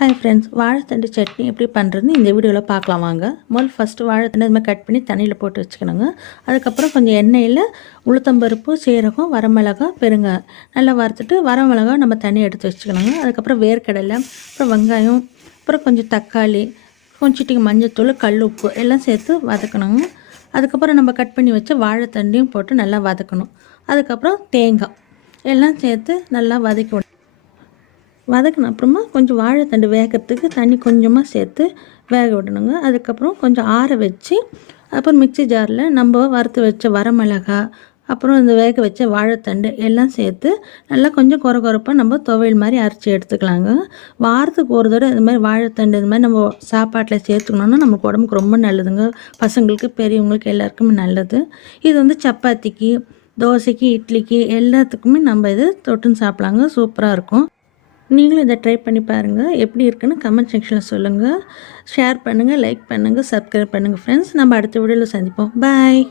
Hi friends வாழைத்தண்டு சட்னி எப்படி பண்ணுறதுன்னு இந்த வீடியோவில் பார்க்கலாம் வாங்க. முதல் ஃபஸ்ட்டு வாழைத்தண்டு இது மாதிரி கட் பண்ணி தண்ணியில் போட்டு வச்சுக்கணுங்க. அதுக்கப்புறம் கொஞ்சம் எண்ணெயில் உளுத்தம்பருப்பு சீரகம் வரமிளகா பெருங்க நல்லா வறுத்துட்டு வரமிளகா நம்ம தண்ணி எடுத்து வச்சுக்கணுங்க. அதுக்கப்புறம் வேர்க்கடலை அப்புறம் வெங்காயம் அப்புறம் கொஞ்சம் தக்காளி கொஞ்சிட்டிங்க மஞ்சத்தூள் கல் உப்பு எல்லாம் சேர்த்து வதக்கணுங்க. அதுக்கப்புறம் நம்ம கட் பண்ணி வச்ச வாழைத்தண்டையும் போட்டு நல்லா வதக்கணும். அதுக்கப்புறம் தேங்காய் எல்லாம் சேர்த்து நல்லா வதக்கி விடணும் வதக்கின அப்புறமா கொஞ்சம் வாழைத்தண்டு வேகிறதுக்கு தண்ணி கொஞ்சமாக சேர்த்து வேக விடணுங்க. அதுக்கப்புறம் கொஞ்சம் ஆற வச்சு அப்புறம் மிக்சி ஜாரில் நம்ம வறுத்து வச்ச வரமிளகா அப்புறம் இந்த வேக வச்ச வாழைத்தண்டு எல்லாம் சேர்த்து நல்லா கொஞ்சம் குறை குறைப்பாக நம்ம துவையல் மாதிரி அரைச்சி எடுத்துக்கலாங்க. வாரத்துக்கு ஒரு தடவை இது மாதிரி வாழைத்தண்டு இது மாதிரி நம்ம சாப்பாட்டில் சேர்த்துக்கணுன்னா நமக்கு உடம்புக்கு ரொம்ப நல்லதுங்க. பசங்களுக்கு பெரியவங்களுக்கு எல்லாருக்குமே நல்லது. இது வந்து சப்பாத்திக்கு தோசைக்கு இட்லிக்கு எல்லாத்துக்குமே நம்ம இது தொட்டுன்னு சாப்பிட்லாங்க. சூப்பராக இருக்கும். நீங்களும் இதை ட்ரை பண்ணி பாருங்கள் எப்படி இருக்குன்னு கமெண்ட் செக்ஷனில் சொல்லுங்கள் ஷேர் பண்ணுங்கள் லைக் பண்ணுங்கள் சப்ஸ்கிரைப் பண்ணுங்கள் ஃப்ரெண்ட்ஸ் நம்ம அடுத்த வீடியோவில் சந்திப்போம். பாய்